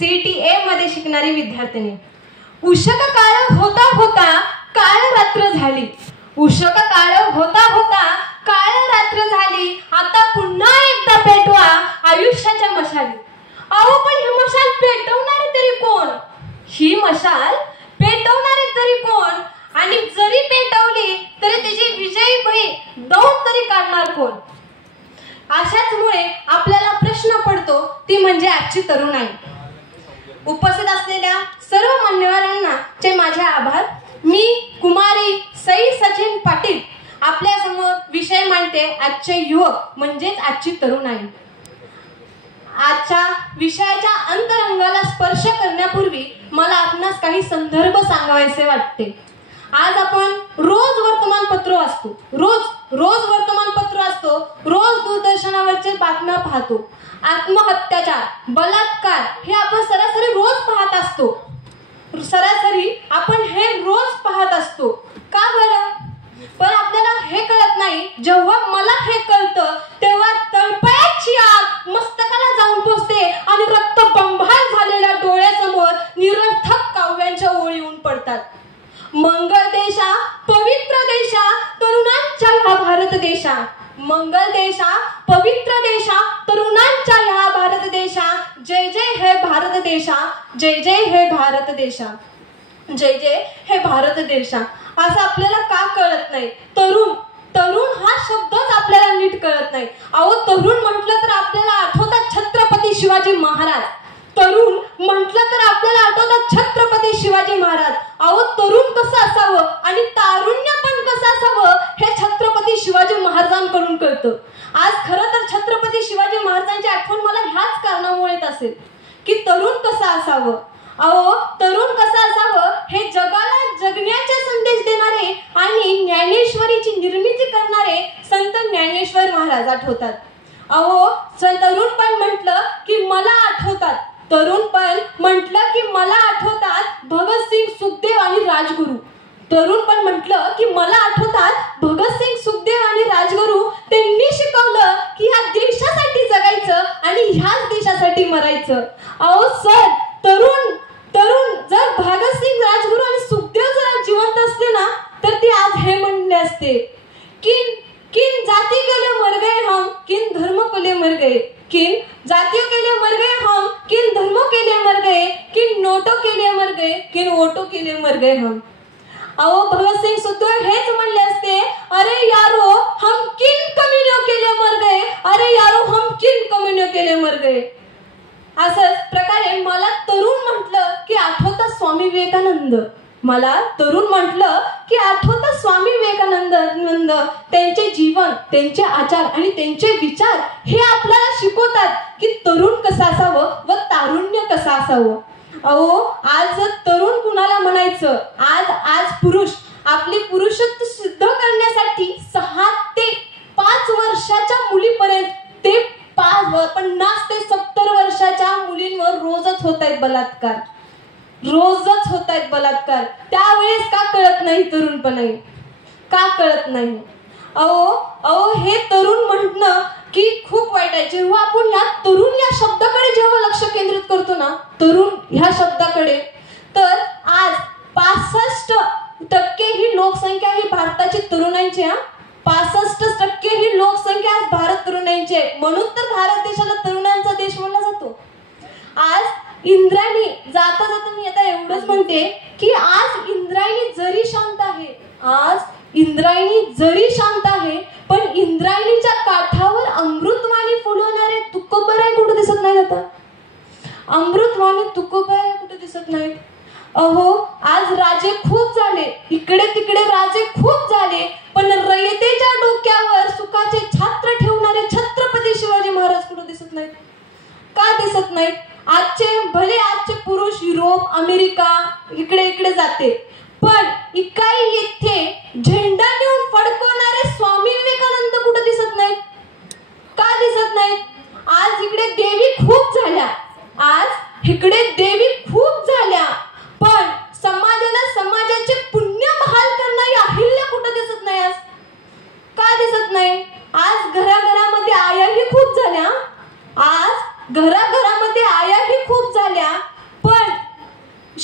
CTA मध्ये शिकणारी विद्यार्थिनी. उषक काळ होता होता काळ रात्र झाली. उषक काळ होता होता काळ रात्र झाली. आता पुन्हा एकदा पेटवा आयुष्याच्या मशाली. अहो पण ही मशाल पेटवणारे तरी कोण? ही मशाल पेटवणारे तरी कोण? आणि जरी पेटवली तरी त्याची विजयी बळी दौड तरी काढणार कोण? अशाच मुळे आपल्याला प्रश्न पडतो ती म्हणजे आजची तरुणाई. उपस्थित असलेल्या सर्व मान्यवरांना चे माझे आभार. मी कुमारी सई सचिन पाटील आपल्या समोर विषय मांडते आजचे युवक म्हणजेच आजची तरुणाई. आजच्या विषयाच्या अंतरंगाला स्पर्श करण्यापूर्वी मला आपणास काही संदर्भ सांगायचे वाटते. आज आपण रोज वर्तमानपत्र वाचतो, रोज वर्तमानपत्र असतो, रोज दूरदर्शनावरचे बातम्या पाहतो. आत्महत्याचार, बलात्कार हे आपण सरासरी रोज पाहत असतो. सरासरी आपण हे रोज पाहत असतो. का बरं? पण आपल्याला हे कळत नाही. जेव्हा मला हे कळतं तेव्हा तळपायाची आग मस्तकाला जाऊन पोचते आणि रक्तबंबाळ झालेल्या डोळ्यासमोर निरर्थक काव्यांच्या ओळी येऊन पडतात. मंगल देशा, पवित्र देशा, तरुणांच्या ह्या भारत देशा. मंगल देशा, पवित्र देशा, तरुणांच्या ह्या भारत देशा. जय जय हे भारत देशा, जय जय हे भारत देशा, जय जय हे भारत देशा. असं आपल्याला का कळत नाही? तरुण हा शब्दच आपल्याला नीट कळत नाही. अहो तरुण म्हटलं तर आपल्याला आठवतात छत्रपती शिवाजी महाराज. तरुण म्हटलं तर आपल्याला आठवतात छत्रपती शिवाजी महाराज. अहो तरुण कसं असावं आणि तारुण्य पण कसं असावं हे छत्रपती शिवाजी महाराजांकडून कळतं. आज खरं तर छत्रपती शिवाजी महाराजांची आठवण मला ह्याच कारणामुळे येत असेल की तरुण कसं असावं. अहो तरुण कसं असावं हे जगाला जगण्याचा संदेश देणारे आणि ज्ञानेश्वरीची निर्मिती करणारे संत ज्ञानेश्वर महाराज आठवतात. अहो तरुणपण म्हटलं की मला आठवतात, तरुणपण म्हटलं की मला आठवतात भगतसिंग, सुखदेव आणि राजगुरू. तरुणपण म्हटलं की मला आठवतात भगतसिंग, सुखदेव आणि राजगुरू. त्यांनी शिकवलं की ह्या देशासाठी जगायचं आणि ह्याच देशासाठी मरायचं. अहो सर तरुण जर भगतसिंग, राजगुरू आणि सुखदेव जर जिवंत असते ना तर ते आज हे म्हणले असते किन जाति के लिए मर गए हम, किन धर्मों के लिए मर गए, किन जातियों के लिए मर गए हम, किन धर्मों के लिए मर गए, किन नोटों के लिए मर गए, किन वोटों के लिए मर गए हम. अहो भगतसिंग, सुखदेव हेच म्हणले असते, अरे यारो हम किन कम्युनियों के लिए मर गए, अरे यारो हम किन कम्युनियों के लिए मर गए. असंच प्रकारे मला तरुण म्हटलं की आठवतात स्वामी विवेकानंद. मला तरुण म्हटलं की आठवतात स्वामी विवेकानंद. त्यांचे जीवन, त्यांचे आचार आणि त्यांचे विचार हे आपल्याला शिकवतात की तरुण कसं असावं व तारुण्य कसं असावं. अहो आज तरुण कुणाला म्हणायचं? आज पुरुष आपली पुरुषत्व सिद्ध करण्यासाठी 6 ते 5 वर्षाच्या मुलीपर्यंत ते 50 ते 70 वर्षाच्या मुलींवर रोजच होत आहेत बलात्कार, रोजच होत आहेत बलात्कार. त्यावेळेस का कळत नाही तरुणपणे? का कळत नाही? अहो हे तरुण म्हणणं की खूप वाईट आहे. जेव्हा आपण या तरुण या शब्दाकडे जेव्हा लक्ष केंद्रित करतो ना, तरुण ह्या शब्दाकडे, तर आज 65% ही लोकसंख्या ही भारताची तरुणांची. 65% ही लोकसंख्या आज भारत तरुणांची आहे. म्हणून तर भारत देशाला तरुणांचा देश म्हणला जातो. आज इंद्रायणी जाता मी आता एवढंच म्हणते की आज इंद्रायणी जरी शांत आहे, आज इंद्रायणी जरी शांत आहे, पण इंद्रायणीच्या काठावर अमृतवाणी फुलवणारे तुकोबराय कुठे दिसत नाही. आता अमृतवाणी तुकोबराय कुठे दिसत नाहीत. अहो आज राजे खूप झाले, इकडे तिकडे राजे खूप झाले, पण रयतेच्या डोक्यावर सुखाचे छात्र ठेवणारे छत्रपती शिवाजी महाराज कुठे दिसत नाहीत. का दिसत नाहीत? आजचे पुरुष युरोप, अमेरिका इकडे जाते, पण इकाई येथे झेंडा घेऊन फडकवणारे स्वामी विवेकानंद कुठे दिसत नाहीत. का दिसत नाहीत? आज इकडे देवी खूप झाल्या, आज इकडे देवी खूप झाल्या, पण समाजाचे पुण्य बहाल करणारी अहिल्या कुठे दिसत नाही. आज का दिसत नाही? आज घराघरामध्ये आयाही खूप झाल्या, आज घराघरामध्ये आयाही खूप झाल्या,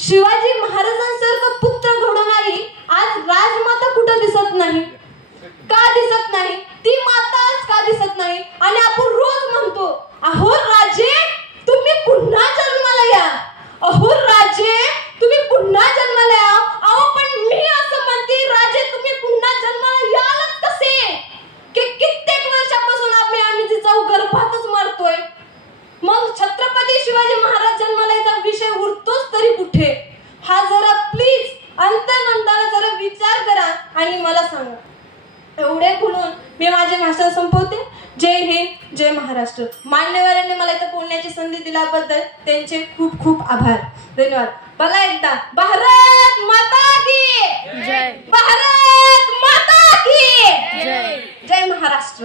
शिवाजी महाराजांसारखं पुत्र घडवणारी आज राजमाता कुठं दिसत नाही? का दिसत नाही? ती माताच का दिसत नाही? आणि आपण रोज म्हणतो, अहो राजे तुम्ही पुन्हा जन्माला या, अहो राजे तुम्ही पुन्हा जन्माला या. अहो पण मी असं म्हणते, राजे तुम्ही पुन्हा जन्माला यालच कसे? की कित्येक वर्षापासून आम्ही तिचा गर्भातच मारतोय. मग छत्रपती शिवाजी महाराज जन्माला याचा विषय उरतोच तरी कुठे? हा जरा प्लीज अंतर्मनाला जरा विचार करा आणि मला सांगा. एवढे बोलून मी माझे भाषण संपवते. जय हिंद, जय महाराष्ट्र. मान्यवरांनी मला इथं बोलण्याची संधी दिल्याबद्दल त्यांचे खूप खूप आभार. धन्यवाद. मला एकदा भारत माता की जय, भारत माता की जय, जय महाराष्ट्र.